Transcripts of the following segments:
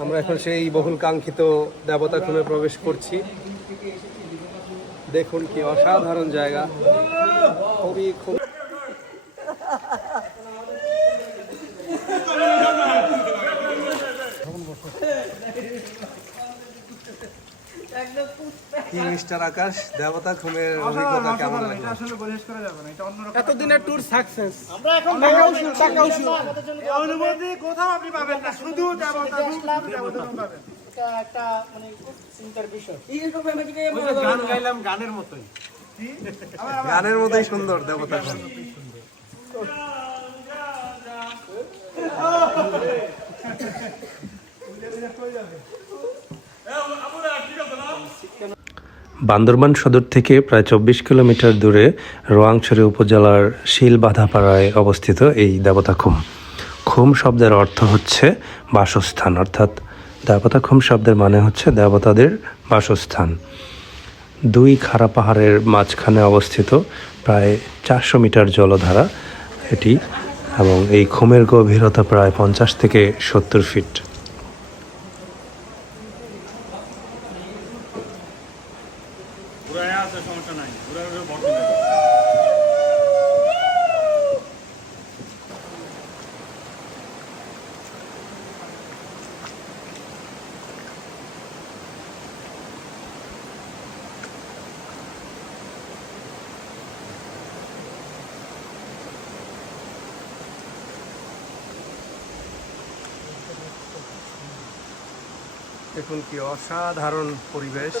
আমরা এখন সেই বহুল কাঙ্ক্ষিত দেবতা খুমে প্রবেশ করছি। দেখুন কি অসাধারণ জায়গা, খুবই খুব কি মিস্টার আকাশ, দেবতা খুমের অভিজ্ঞতা কেমন লাগলো? আসলে পরিবেশ করা যাবে না, এটা অন্যরকম। এতদিনের ট্যুর সাকসেস। আমরা এখন অনুভূতি কোথাও আপনি পাবেন না, শুধু দেবতা পাবেন। এটা একটা মানে খুব চিন্তার বিষয়। গান গাইলাম গানের মতোই, গানের মতোই সুন্দর দেবতা খুম। বান্দরবান সদর থেকে প্রায় 24 কিলোমিটার দূরে রোয়াংছড়ি উপজেলার শিলবাধাপাড়ায় অবস্থিত এই দেবতা খুম। খুম শব্দের অর্থ হচ্ছে বাসস্থান, অর্থাৎ দেবতা খুম শব্দের মানে হচ্ছে দেবতাদের বাসস্থান। দুই খাড়া পাহাড়ের মাঝখানে অবস্থিত প্রায় 400 মিটার জলধারা এটি, এবং এই খুমের গভীরতা প্রায় 50 থেকে 70 ফিট। দেখুন কি অসাধারণ পরিবেশ।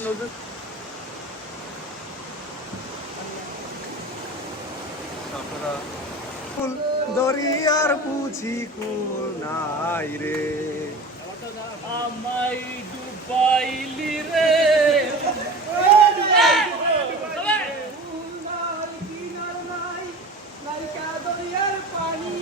আপনারা দরিয়ার বুঝি কুল নাই রে, আমায় ডুবাইলি রে, দরিয়ার পানি